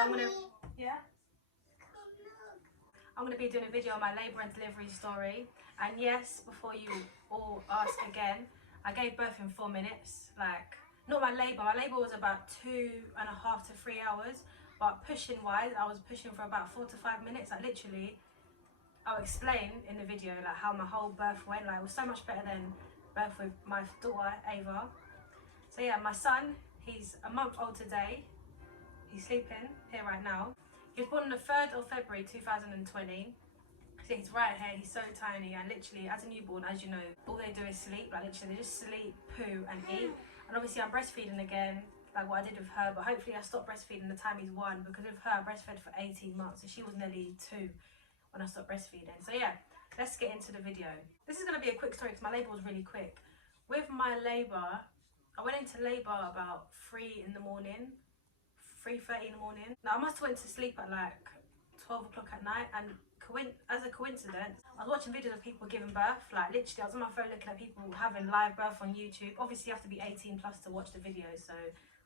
I'm gonna be doing a video on my labour and delivery story. And yes, before you all ask again, I gave birth in 4 minutes. Like, not my labour was about 2.5 to 3 hours, but pushing wise, I was pushing for about 4 to 5 minutes. Like literally, I'll explain in the video like how my whole birth went. Like, it was so much better than birth with my daughter Ava. So yeah, my son, he's a month old today. He's sleeping here right now. He was born on the 3rd of February 2020. So he's right here, he's so tiny, and literally as a newborn, as you know, all they do is sleep. Like literally they just sleep, poo and eat. And obviously I'm breastfeeding again, like what I did with her, but hopefully I stopped breastfeeding the time he's 1, because with her I breastfed for 18 months, so she was nearly 2 when I stopped breastfeeding. So yeah, let's get into the video. This is going to be a quick story because my labour was really quick. With my labour, I went into labour about 3 in the morning, 3:30 in the morning. Now I must have went to sleep at like 12 o'clock at night, and as a coincidence, I was watching videos of people giving birth. Like literally I was on my phone looking at people having live birth on YouTube. Obviously you have to be 18 plus to watch the videos, so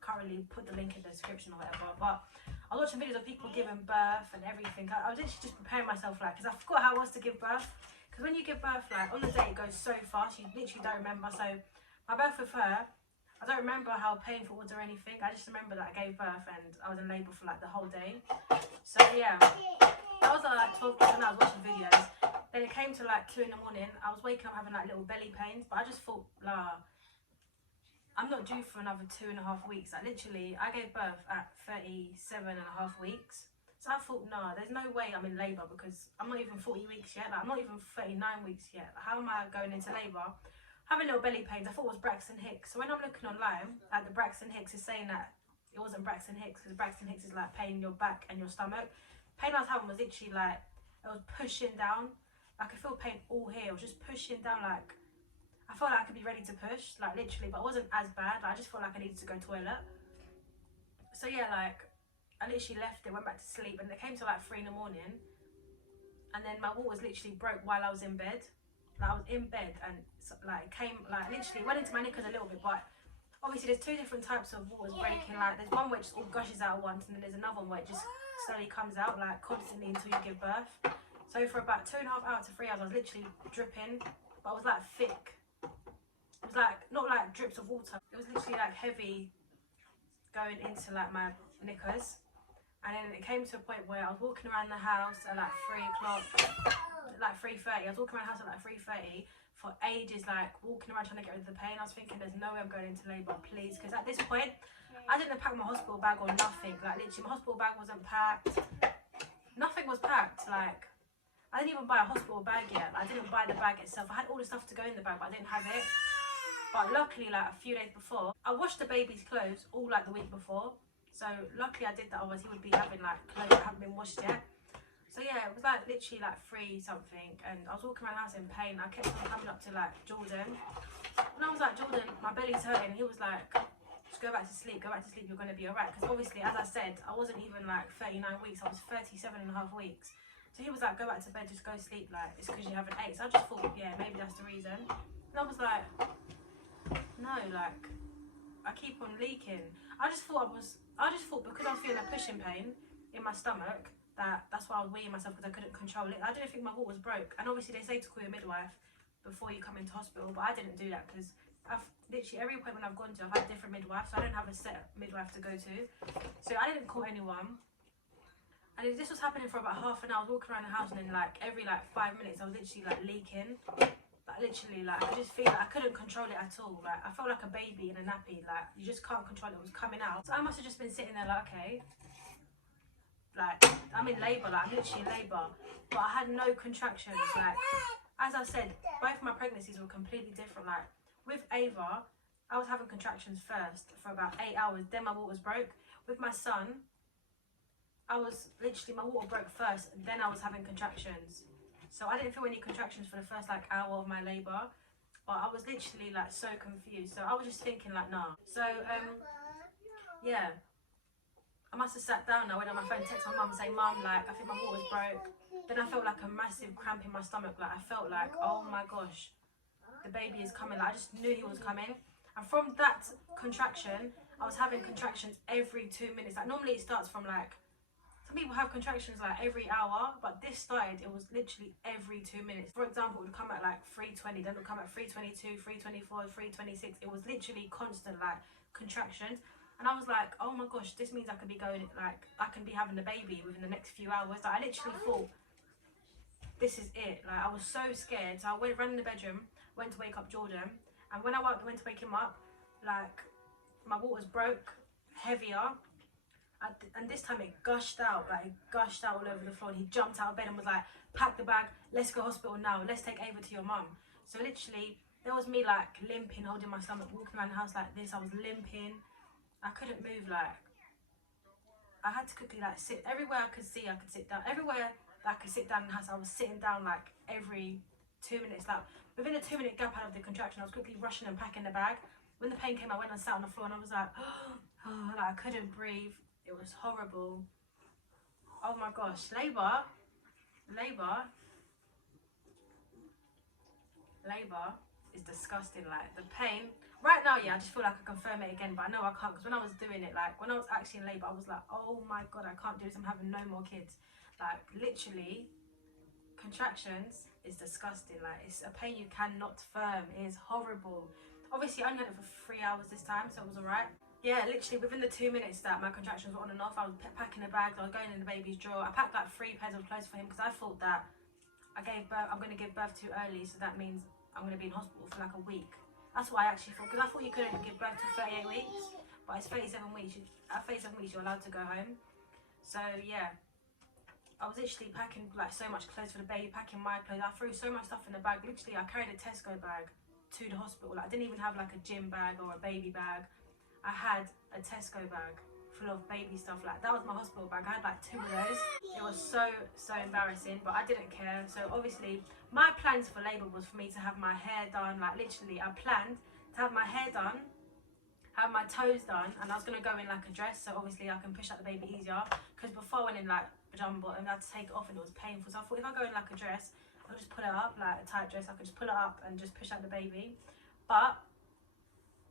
can't really put the link in the description or whatever, but I was watching videos of people giving birth and everything. I was literally just preparing myself, like, because I forgot how it was to give birth. Because when you give birth, like, on the day it goes so fast, you literally don't remember. So my birth with her, I don't remember how painful it was or anything. I just remember that I gave birth and I was in labour for like the whole day. So yeah, that was like 12 o'clock and I was watching videos. Then it came to like 2 in the morning. I was waking up having like little belly pains, but I just thought, nah, I'm not due for another 2.5 weeks. Like literally, I gave birth at 37.5 weeks. So I thought, nah, there's no way I'm in labour, because I'm not even 40 weeks yet. Like, I'm not even 39 weeks yet. Like, how am I going into labour? Having little belly pains, I thought it was Braxton Hicks. So when I'm looking online, like the Braxton Hicks is saying that it wasn't Braxton Hicks, because Braxton Hicks is like pain in your back and your stomach. Pain I was having was literally like, it was pushing down. I could feel pain all here. It was just pushing down, like, I felt like I could be ready to push, like literally, but it wasn't as bad. Like, I just felt like I needed to go toilet. So yeah, like, I literally left it, went back to sleep, and it came to like 3 in the morning, and then my waters literally broke while I was in bed. Like, I was in bed, and like, it came, like, literally went into my knickers a little bit, but obviously there's 2 different types of waters breaking. Like, there's one where it just all gushes out at once, and then there's another one where it just slowly comes out, like, constantly until you give birth. So for about 2.5 hours to 3 hours, I was literally dripping, but I was like thick. It was like, not like drips of water, it was literally like heavy going into like my knickers. And then it came to a point where I was walking around the house at like 3 o'clock, like 3:30. I was walking around the house at like 3:30 for ages, like walking around trying to get rid of the pain. I was thinking, there's no way I'm going into labour, please, because at this point I didn't pack my hospital bag or nothing. Like literally my hospital bag wasn't packed, nothing was packed. Like, I didn't even buy a hospital bag yet. I didn't buy the bag itself. I had all the stuff to go in the bag, but I didn't have it. But luckily, like a few days before, I washed the baby's clothes all like the week before. So luckily I did that, otherwise he would be having like clothes that haven't been washed yet. So yeah, it was like literally like 3 something, and I was walking around the house in pain. I kept on coming up to like Jordan. And I was like, Jordan, my belly's hurting. And he was like, just go back to sleep, you're going to be alright. Because obviously, as I said, I wasn't even like 39 weeks, I was 37.5 weeks. So he was like, go back to bed, just go sleep, like, it's because you haven't ate. So I just thought, yeah, maybe that's the reason. And I was like, no, like, I keep on leaking. I just thought because I was feeling a pushing pain in my stomach, that's why I was weeing myself, because I couldn't control it. I didn't think my water was broke. And obviously they say to call your midwife before you come into hospital, but I didn't do that, because I've literally, every appointment I've gone to, I've had different midwives, so I don't have a set midwife to go to. So I didn't call anyone. And this was happening for about half an hour. I was walking around the house, and then like every like 5 minutes I was literally like leaking. Like literally, like I could just feel like I couldn't control it at all. Like I felt like a baby in a nappy. Like you just can't control it. It was coming out. So I must have just been sitting there like, okay, like I'm in labour. Like I'm literally in labour, but I had no contractions. Like, as I said, both my pregnancies were completely different. Like with Ava, I was having contractions first for about 8 hours. Then my waters broke. With my son, I was literally, my water broke first, then I was having contractions. So I didn't feel any contractions for the first like hour of my labour, but I was literally like so confused. So I was just thinking like, nah. So yeah, I must have sat down. I went on my phone, text my mum, and say, Mum, like I think my water's broke. Then I felt like a massive cramp in my stomach. Like I felt like, oh my gosh, the baby is coming. Like I just knew he was coming. And from that contraction, I was having contractions every 2 minutes. Like normally it starts from like some people have contractions like every hour, but this started, it was literally every 2 minutes. For example, it would come at like 3:20, then it would come at 3:22, 3:24, 3:26. It was literally constant like contractions. And I was like, oh my gosh, this means I could be going, like, I can be having a baby within the next few hours. Like, I literally thought, this is it. Like, I was so scared. So I ran in the bedroom, went to wake up Jordan. And when I went to wake him up, like, my waters broke heavier. And this time it gushed out, like, it gushed out all over the floor. And he jumped out of bed and was like, pack the bag, let's go hospital now. Let's take Ava to your mum. So literally, there was me, like, limping, holding my stomach, walking around the house like this. I was limping. I couldn't move, like, I had to quickly, like, sit. Everywhere I could see, I could sit down. Everywhere that I could sit down in the house, I was sitting down, like, every 2 minutes. Like, within a 2 minute gap out of the contraction, I was quickly rushing and packing the bag. When the pain came, I went and sat on the floor and I was like, oh, like, I couldn't breathe. It was horrible. Oh my gosh, labour is disgusting. Like, the pain right now, yeah, I just feel like I can firm it again, but I know I can't, because when I was doing it, like, when I was actually in labour, I was like, oh my god, I can't do this, I'm having no more kids. Like, literally, contractions is disgusting. Like, it's a pain you cannot firm. It is horrible. Obviously, I only had it for 3 hours this time, so it was alright. Yeah, literally within the 2 minutes that my contractions were on and off, I was packing the bags, I was going in the baby's drawer. I packed like 3 pairs of clothes for him because I thought that I'm going to give birth too early, so that means I'm going to be in hospital for like a week. That's what I actually thought, because I thought you couldn't give birth to 38 weeks, but it's 37 weeks. At 37 weeks, you're allowed to go home. So yeah, I was literally packing like so much clothes for the baby, packing my clothes. I threw so much stuff in the bag. Literally, I carried a Tesco bag to the hospital. Like, I didn't even have like a gym bag or a baby bag. I had a Tesco bag full of baby stuff. Like, that was my hospital bag. I had like 2 of those. It was so embarrassing, but I didn't care. So obviously, my plans for labour was for me to have my hair done. Like, literally, I planned to have my hair done, have my toes done, and I was going to go in like a dress, so obviously I can push out the baby easier. Because before I went in like pajama bottom, I had to take it off and it was painful. So I thought, if I go in like a dress, I'll just pull it up, like a tight dress, I could just pull it up and just push out the baby. But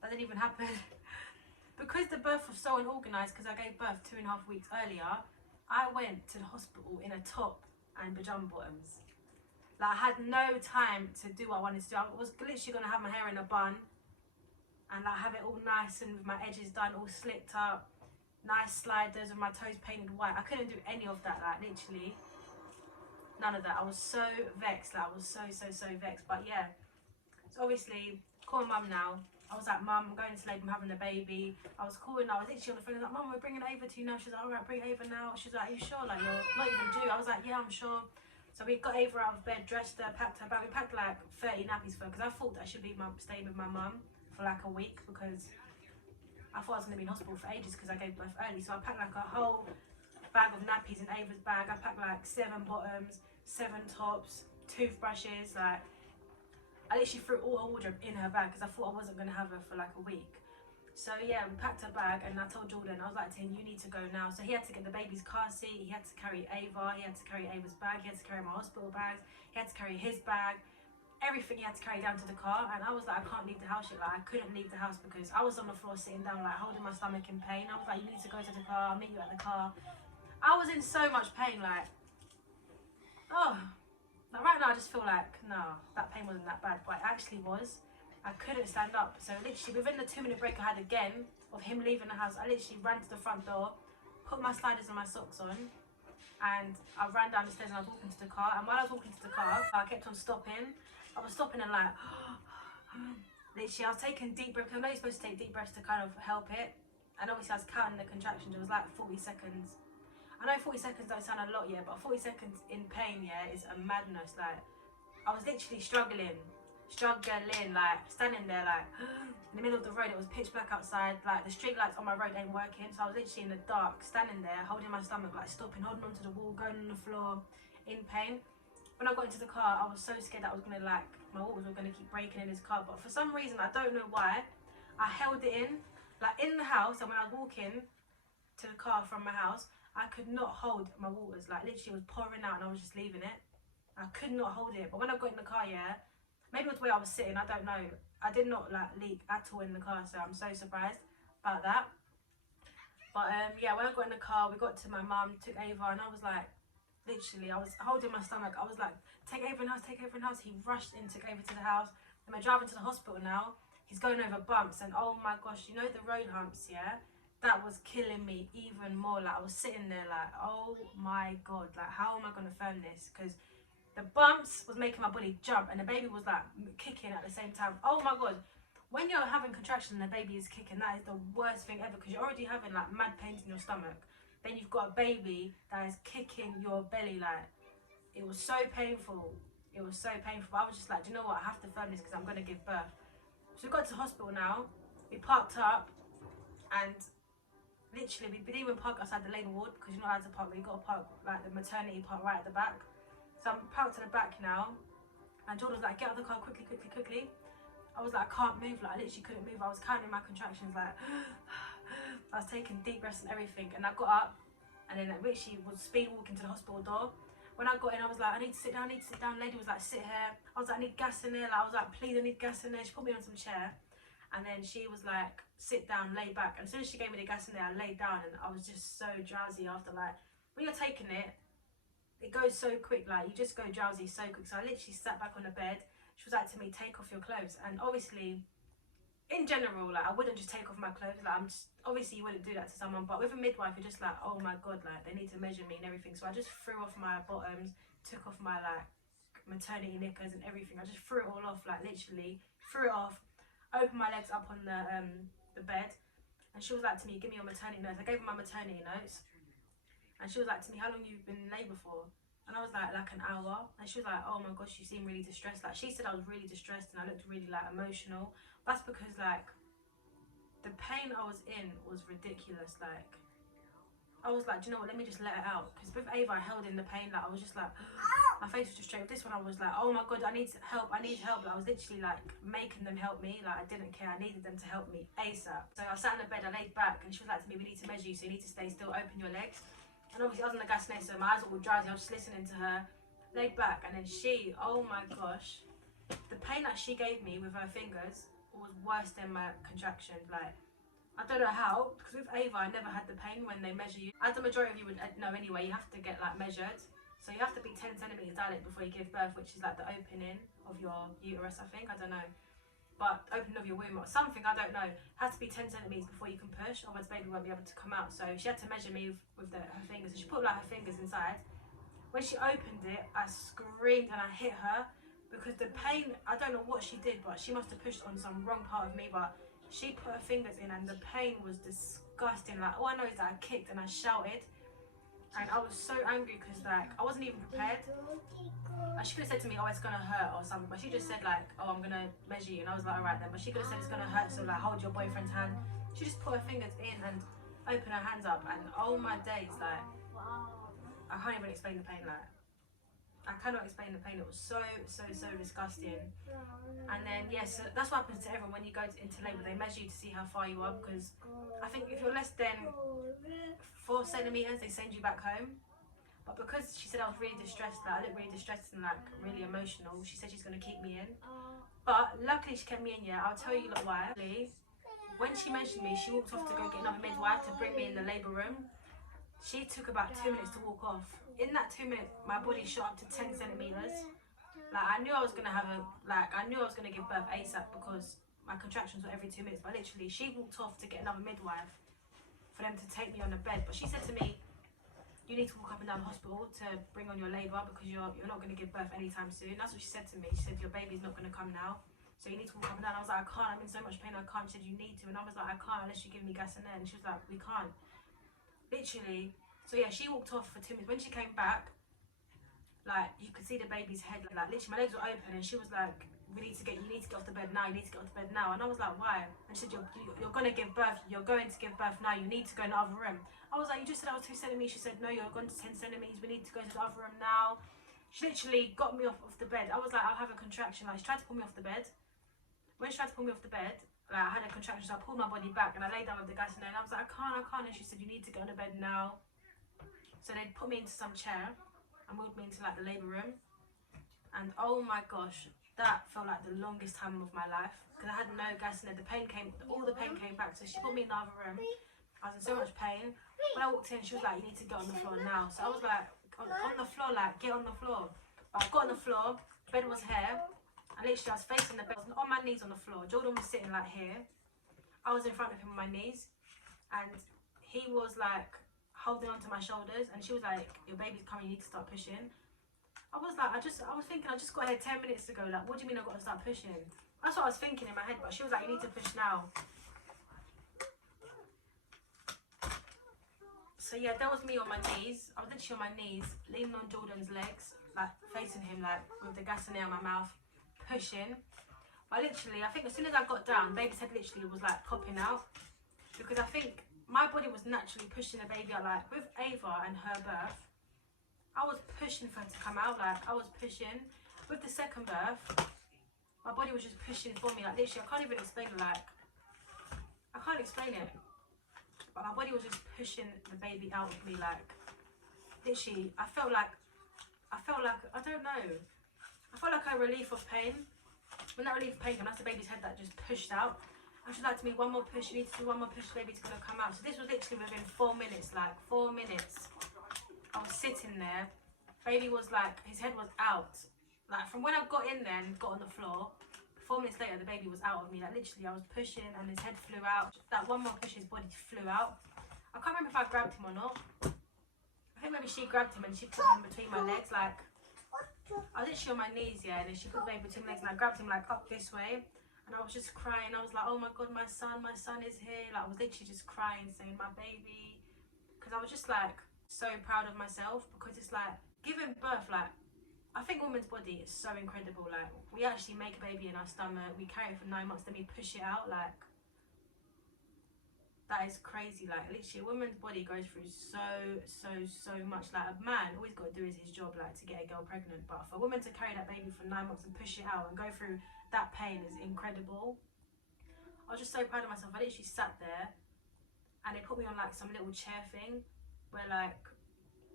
that didn't even happen. Because the birth was so unorganised, because I gave birth 2.5 weeks earlier, I went to the hospital in a top and pajama bottoms. Like, I had no time to do what I wanted to do. I was literally going to have my hair in a bun and like have it all nice and with my edges done, all slicked up, nice sliders with my toes painted white. I couldn't do any of that, like, literally none of that. I was so vexed, like, I was so vexed. But yeah, so obviously calling mum now. I was like, mum, I'm going to labour, I'm having a baby. I was calling, I was literally on the phone, I was like, mum, we're bringing Ava to you now. She's like, alright, bring Ava now. She's like, are you sure? Like, you're not even due. I was like, yeah, I'm sure. So we got Ava out of bed, dressed her, packed her bag. We packed like 30 nappies for her, because I thought that I should be staying with my mum for like a week, because I thought I was going to be in hospital for ages because I gave birth early. So I packed like a whole bag of nappies in Ava's bag. I packed like 7 bottoms, 7 tops, toothbrushes, like, I literally threw all her wardrobe in her bag because I thought I wasn't going to have her for like a week. So yeah, we packed her bag and I told Jordan, I was like to him, you need to go now. So he had to get the baby's car seat, he had to carry Ava, he had to carry Ava's bag, he had to carry my hospital bags, he had to carry his bag, everything he had to carry down to the car. And I was like, I can't leave the house yet. Like, I couldn't leave the house because I was on the floor sitting down, like holding my stomach in pain. I was like, you need to go to the car, I'll meet you at the car. I was in so much pain, like, oh. Like, right now I just feel like, no, that pain wasn't that bad, but it actually was. I couldn't stand up. So literally within the 2 minute break I had again of him leaving the house, I literally ran to the front door, put my sliders and my socks on, and I ran down the stairs and I was walking to the car. And while I was walking to the car, I kept on stopping. I was stopping and like, literally I was taking deep breaths. I know you're supposed to take deep breaths to kind of help it. And obviously I was counting the contractions. It was like 40 seconds. I know 40 seconds don't sound a lot, yeah, but 40 seconds in pain, yeah, is a madness. Like, I was literally struggling, like, standing there, like, in the middle of the road. It was pitch black outside, like, the street lights on my road ain't working, so I was literally in the dark, standing there, holding my stomach, like, stopping, holding onto the wall, going on the floor, in pain. When I got into the car, I was so scared that I was gonna, like, my waters were gonna keep breaking in this car, but for some reason, I don't know why, I held it in, like, in the house. And when I was walking to the car from my house, I could not hold my waters, like, literally it was pouring out and I was just leaving it. I could not hold it. But when I got in the car, yeah, maybe it was the way I was sitting, I don't know. I did not like leak at all in the car, so I'm so surprised about that. But yeah, when I got in the car, we got to my mum, took Ava, and I was like, literally, I was holding my stomach. I was like, take Ava in the house, take Ava in the house. He rushed in, took Ava to the house. And we're driving to the hospital now. He's going over bumps, and oh my gosh, you know the road humps, yeah? That was killing me even more. Like, I was sitting there like, oh my god, like, how am I going to film this? Because the bumps was making my body jump, and the baby was like kicking at the same time. Oh my god, when you're having contractions and the baby is kicking, that is the worst thing ever, because you're already having like mad pains in your stomach. Then you've got a baby that is kicking your belly. Like, it was so painful. It was so painful. I was just like, do you know what? I have to film this because I'm going to give birth. So we got to hospital now. We parked up, and literally we didn't even park outside the labour ward because you're not allowed to park. But you got to park like the maternity part right at the back. So I'm parked at the back now, and Jordan was like, get out of the car quickly, quickly, quickly. I was like, I can't move. Like, I literally couldn't move. I was counting my contractions, like I was taking deep breaths and everything. And I got up, and then literally was speed walking to the hospital door. When I got in, I was like, I need to sit down, I need to sit down. Lady was like, sit here. I was like, I need gas in there. Like, I was like, please, I need gas in there. She put me on some chair, and then she was like, sit down, lay back. And as soon as she gave me the gas in there, I laid down, and I was just so drowsy after. Like, when you're taking it, it goes so quick. Like, you just go drowsy so quick. So I literally sat back on the bed. She was like to me, take off your clothes. And obviously, in general, like, I wouldn't just take off my clothes. Like, I'm just, obviously you wouldn't do that to someone, but with a midwife, you're just like, oh my god, like, they need to measure me and everything. So I just threw off my bottoms, took off my like maternity knickers and everything. I just threw it all off, like, literally threw it off, opened my legs up on the bed, and she was like to me, give me your maternity notes. I gave her my maternity notes, and she was like to me, how long you been in labour for? And I was like an hour. And she was like, oh my gosh, you seem really distressed. Like, she said I was really distressed and I looked really like emotional. That's because like the pain I was in was ridiculous. Like, I was like, do you know what, let me just let it out. Because with Ava, I held in the pain. Like, I was just like, my face was just straight. With this one, I was like, oh my god, I need help, I need help. Like, I was literally like making them help me. Like, I didn't care, I needed them to help me ASAP. So I sat in the bed, I laid back, and she was like to me, we need to measure you, so you need to stay still, open your legs. And obviously I was on the gas nest, so my eyes were all drowsy. I was just listening to her, laid back, and then she, oh my gosh, the pain that she gave me with her fingers was worse than my contractions. Like, I don't know how, because with Ava, I never had the pain when they measure you. As the majority of you would know anyway, you have to get like measured. So you have to be 10 centimetres dilate before you give birth, which is like the opening of your uterus, I think, I don't know. But opening of your womb or something, I don't know. Has to be 10 centimetres before you can push, otherwise baby won't be able to come out. So she had to measure me with her fingers. So she put like her fingers inside. When she opened it, I screamed and I hit her because the pain, I don't know what she did, but she must have pushed on some wrong part of me. But she put her fingers in and the pain was disgusting. Like, all I know is that I kicked and I shouted. And I was so angry because like I wasn't even prepared. And she could have said to me, oh, it's gonna hurt or something, but she just said like, oh, I'm gonna measure you, and I was like, alright then. But she could have said it's gonna hurt, so like hold your boyfriend's hand. She just put her fingers in and opened her hands up, and oh my days, like, I can't even explain the pain. Like, I cannot explain the pain. It was so disgusting. And then yes, so that's what happens to everyone when you go into labour. They measure you to see how far you are, because I think if you're less than 4 centimetres, they send you back home. But because she said I was really distressed, like I looked really distressed and like really emotional, she said she's going to keep me in. But luckily she kept me in, yeah. I'll tell you like why. When she mentioned me, she walked off to go get another midwife to bring me in the labour room. She took about 2 minutes to walk off. In that 2 minutes, my body shot up to 10 centimetres. Like, I knew I was going to have I knew I was going to give birth ASAP because my contractions were every 2 minutes. But literally, she walked off to get another midwife for them to take me on the bed. But she said to me, you need to walk up and down the hospital to bring on your labour because you're not going to give birth anytime soon. That's what she said to me. She said, your baby's not going to come now, so you need to walk up and down. I was like, I can't, I'm in so much pain, I can't. She said, you need to. And I was like, I can't unless you give me gas in there. And she was like, we can't. Literally. So yeah, she walked off for 2 minutes. When she came back, like, you could see the baby's head, like literally my legs were open, and she was like, you need to get off the bed now, you need to get off the bed now. And I was like, why? And she said, you're going to give birth, you're going to give birth now, you need to go in the other room. I was like, you just said I was 2 centimetres. She said, no, you're going to 10 centimetres, we need to go to the other room now. She literally got me off the bed. I was like, I'll have a contraction. Like, she tried to pull me off the bed. When she tried to pull me off the bed, like, I had a contraction, so I pulled my body back and I laid down with the gas in there, and I was like, I can't. And she said, you need to go on the bed now. So they put me into some chair and moved me into like the labour room. And oh my gosh, that felt like the longest time of my life because I had no gas in there. The pain came, all the pain came back. So she put me in the other room. I was in so much pain. When I walked in, she was like, you need to get on the floor now. So I was like, on the floor, like, get on the floor. But I got on the floor, bed was here, and literally I was facing the bed, I was on my knees on the floor. Jordan was sitting like here. I was in front of him on my knees, and he was like holding onto my shoulders, and she was like, your baby's coming, you need to start pushing. I was like, I was thinking, I just got here 10 minutes ago, like, what do you mean I've got to start pushing? That's what I was thinking in my head, but she was like, you need to push now. So yeah, that was me on my knees. I was literally on my knees, leaning on Jordan's legs, like facing him, like with the gas in my mouth, pushing. But literally, I think as soon as I got down, baby's head literally was like popping out, because I think my body was naturally pushing the baby out. Like with Ava and her birth, I was pushing for her to come out, like I was pushing. With the second birth, my body was just pushing for me, like literally, I can't even explain it, like, I can't explain it. But my body was just pushing the baby out of me, like, literally, I felt like, I don't know, I felt like a relief of pain. When that relief of pain came, that's the baby's head that just pushed out. And she was like to me, one more push, you need to do one more push, the baby's gonna come out. So this was literally within 4 minutes, like 4 minutes. I was sitting there, baby was like, his head was out. Like from when I got in there and got on the floor, 4 minutes later the baby was out of me. Like literally I was pushing and his head flew out. That one more push, his body flew out. I can't remember if I grabbed him or not. I think maybe she grabbed him and she put him between my legs, like, I was literally on my knees, yeah, and then she put the baby between my legs and I grabbed him like up this way. And I was just crying. I was like, oh my God, my son is here. Like I was literally just crying, saying my baby. Because I was just like so proud of myself, because it's like giving birth, like I think woman's body is so incredible. Like we actually make a baby in our stomach, we carry it for 9 months, then we push it out. Like that is crazy. Like literally a woman's body goes through so much. Like a man, all he's got to do is his job, like to get a girl pregnant. But for a woman to carry that baby for 9 months and push it out and go through that pain is incredible. I was just so proud of myself. I literally sat there and they put me on like some little chair thing where like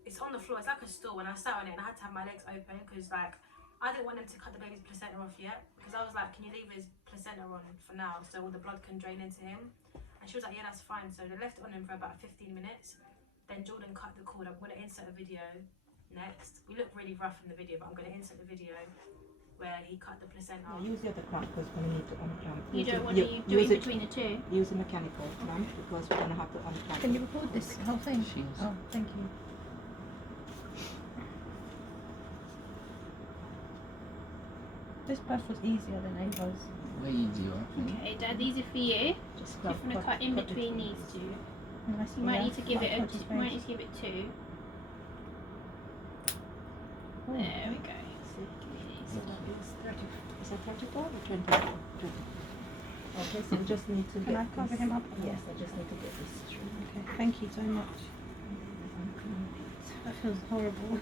it's on the floor, it's like a stool, and I sat on it and I had to have my legs open because like I didn't want them to cut the baby's placenta off yet, because I was like, can you leave his placenta on for now so all the blood can drain into him? And she was like, yeah, that's fine. So they left it on him for about 15 minutes. Then Jordan cut the cord. I'm going to insert a video next. We look really rough in the video, but I'm going to insert the video where he cut the placenta. No, use the other clamp because we're going to need to unclamp. You don't want to do it between the two? Use a mechanical clamp because we're going to have to unclamp. Can you record this whole thing? Oh, thank you. This birth was easier than Ava's. Way easier. Okay, Dad, these are for you. Just You're going to cut in between these two. You might need to give it two. Oh. There we go. Is that 34 or 24? Okay, so we just need to Can I cover him up? Yes, I just need to get this through. Okay, thank you so much. That feels horrible.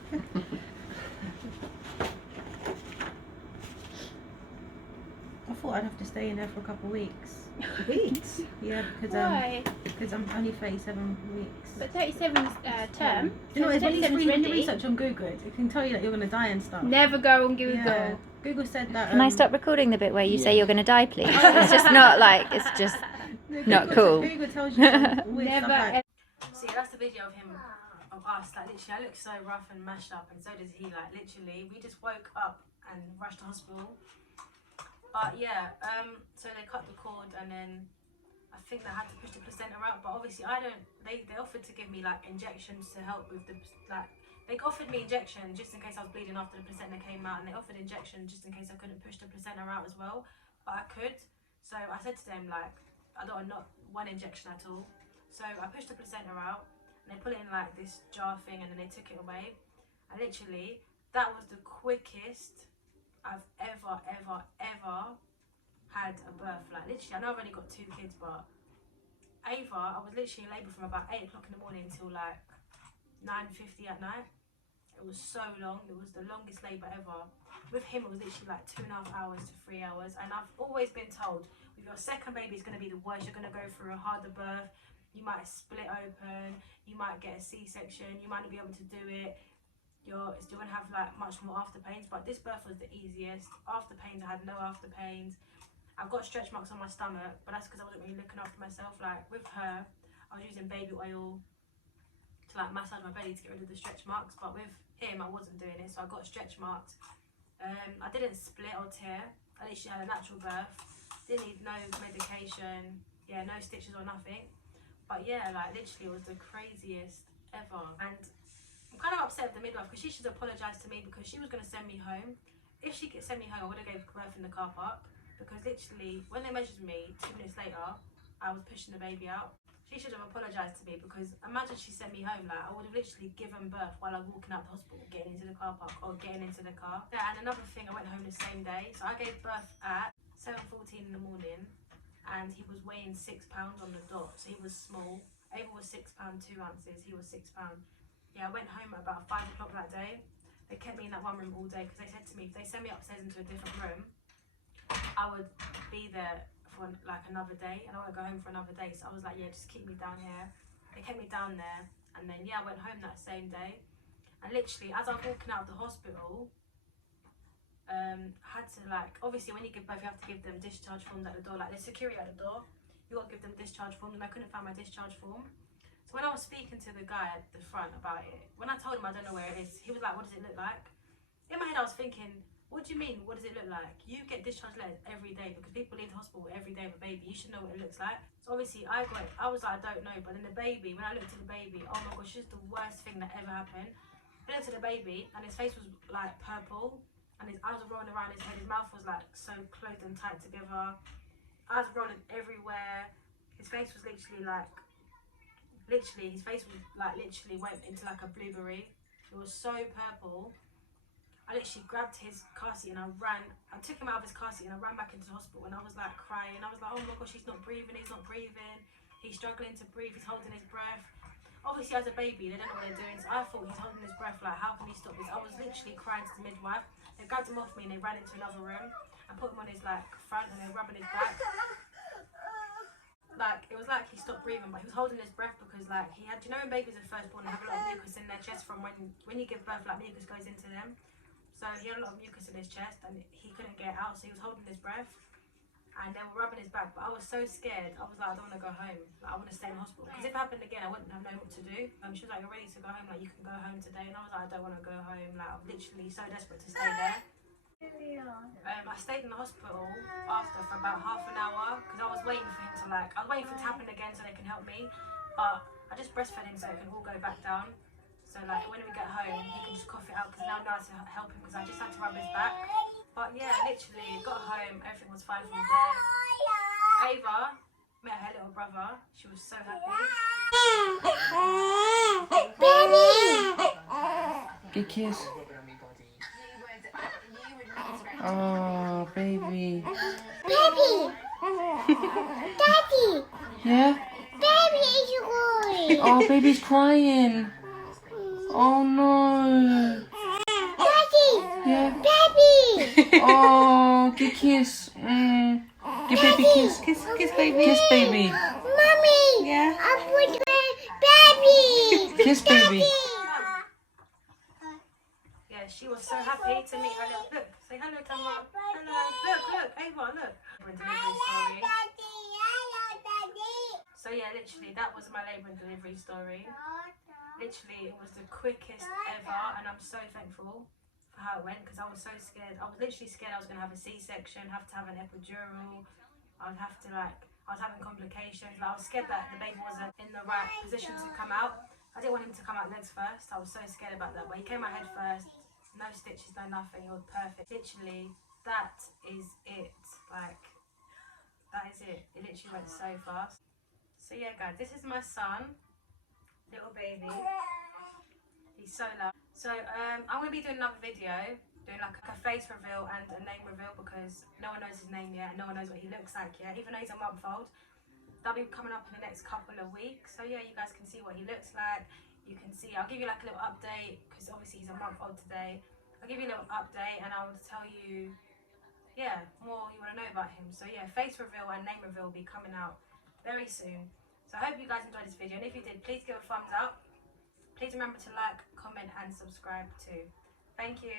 I thought I'd have to stay in there for a couple of weeks. Weeks? Yeah, Why? because I'm only 37 weeks. But 37's term. You know, when you 37's do ready. research on Google, it can tell you that you're going to die and stuff. Never go on Google. Yeah. Google said that. Can I stop recording the bit where you say you're going to die, please? It's just not like, it's just not cool. Google tells you some weird Never. stuff like. So yeah, that's the video of him, of us. Like literally, I look so rough and mashed up, and so does he. Like literally, we just woke up and rushed to hospital. But yeah, so they cut the cord, and then I think they had to push the placenta out. But obviously, I don't. They offered to give me like injections to help with the like. They offered me injection just in case I was bleeding after the placenta came out, and they offered injection just in case I couldn't push the placenta out as well. But I could. So I said to them like, I don't want not one injection at all. So I pushed the placenta out, and they put it in like this jar thing, and then they took it away. And literally, that was the quickest I've ever had a birth. Like literally, I know I've only got 2 kids, but Ava, I was literally in labour from about 8 o'clock in the morning till like 9:50 at night. It was so long. It was the longest labour ever. With him, it was literally like 2.5 hours to 3 hours. And I've always been told, with your second baby, it's going to be the worst. You're going to go through a harder birth. You might split open. You might get a C-section. You might not be able to do it. You're going to have like much more after pains. But this birth was the easiest. After pains, I had no after pains. I've got stretch marks on my stomach, but that's because I wasn't really looking after myself. Like with her, I I was using baby oil to like massage my belly to get rid of the stretch marks, but with him I wasn't doing it, so I got stretch marks. I didn't split or tear. I literally had a natural birth. Didn't need no medication, yeah, no stitches or nothing. But yeah, like literally it was the craziest ever. And I'm kind of upset with the midwife because she should apologise to me, because she was going to send me home. If she could send me home, I would have gave birth in the car park, because literally when they measured me 2 minutes later, I was pushing the baby out. She should have apologised to me, because imagine she sent me home, like I would have literally given birth while I was walking out the hospital, getting into the car park or getting into the car. Yeah, and another thing, I went home the same day. So I gave birth at 7:14 in the morning, and he was weighing £6 on the dot, so he was small. Ava was £6 2 ounces, he was £6. Yeah, I went home at about 5 o'clock that day. They kept me in that one room all day, because they said to me if they send me upstairs into a different room, I would be there for like another day, and I want to go home for another day. So I was like, yeah, just keep me down here. They kept me down there, and then yeah, I went home that same day. And literally as I was walking out of the hospital, had to, like, obviously when you give birth you have to give them discharge forms at the door, like there's security at the door, you got to give them discharge forms, and I couldn't find my discharge form. So when I was speaking to the guy at the front about it, when I told him I don't know where it is, he was like, what does it look like? In my head I was thinking, what do you mean, what does it look like? You get discharge letters every day, because people leave the hospital every day with a baby. You should know what it looks like. So obviously I was like, I don't know. But then the baby, when I looked at the baby, oh my gosh, it's the worst thing that ever happened. I looked at the baby and his face was like purple, and his eyes were rolling around his head. His mouth was like so closed and tight together. Eyes rolling everywhere. His face was literally like, his face was like literally went into like a blueberry. It was so purple. I literally grabbed his car seat and I took him out of his car seat and I ran back into the hospital, and I was like crying. I was like, oh my gosh, he's not breathing, he's struggling to breathe, he's holding his breath. Obviously as a baby, they don't know what they're doing, so I thought he's holding his breath, like how can he stop this? I was literally crying to the midwife. They grabbed him off me and they ran into another room and put him on his like front, and they were rubbing his back. Like it was like he stopped breathing, but he was holding his breath, because like he had, you know when babies are first born, they have a lot of mucus in their chest from when you give birth, like mucus goes into them. So he had a lot of mucus in his chest and he couldn't get it out, so he was holding his breath and they were rubbing his back. But I was so scared. I was like, I don't want to go home, like I want to stay in hospital, because if it happened again I wouldn't have known what to do. She was like, you're ready to go home, like you can go home today. And I was like, I don't want to go home, like I'm literally so desperate to stay there. I stayed in the hospital after for about half an hour, because I was waiting for him to I was waiting for it to happen again so they can help me. But I just breastfed him so it can all go back down. So like when we get home, he can just cough it out, because now I have to help him, because I just had to rub his back. But yeah, literally got home, everything was fine from there. Ava met her little brother. She was so happy. Good kiss. Oh, baby. Baby! Daddy! Yeah? Baby is going! Oh, baby's crying. Oh no. Daddy! Yeah. Baby! Oh, good kiss. Give baby kiss. Kiss baby. Kiss baby. Mommy! Yeah. I put baby! Kiss baby. Yeah, she was so happy to meet her little. Look, say hello, Tamara. Hello. Look, Ava, look. Delivery story. So yeah, literally that was my labour and delivery story. Literally, it was the quickest ever, and I'm so thankful for how it went, because I was so scared. I was literally scared I was going to have a C-section, have to have an epidural. I would have to I was having complications. I was scared that the baby wasn't in the right position to come out. I didn't want him to come out legs first. I was so scared about that, but he came out head first. No stitches, no nothing. It was perfect. Literally, that is it. That is it. It literally went so fast. So yeah, guys, this is my son, little baby. He's so loved. So I'm going to be doing another video, doing like a face reveal and a name reveal, because no one knows his name yet and no one knows what he looks like yet, even though he's a month old. That'll be coming up in the next couple of weeks. So yeah, you guys can see what he looks like. You can see, I'll give you like a little update, because obviously he's a month old today. I'll give you a little update and I'll tell you, yeah, more you want to know about him. So yeah, face reveal and name reveal will be coming out very soon. So I hope you guys enjoyed this video, and if you did, please give a thumbs up. Please remember to like, comment and subscribe too. Thank you.